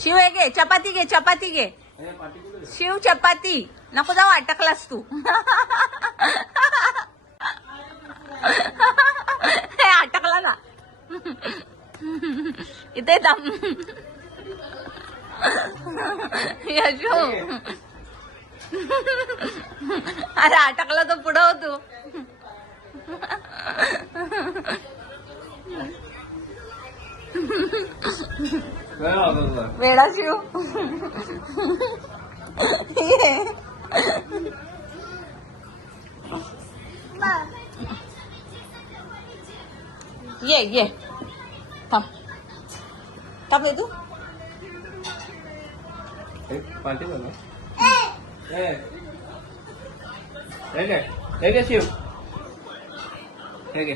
शिव हे घे, चपाती घे, चपाती घे. शिव चपाती नको जाऊ, अटकलास तू. हे अटकला ना इथे दम. यशू अरे अटकला तर पुढं हो तू. वेडा शिव. ये थांब थांब तू. पार्टी बघा. हे घे शिव, हे घे.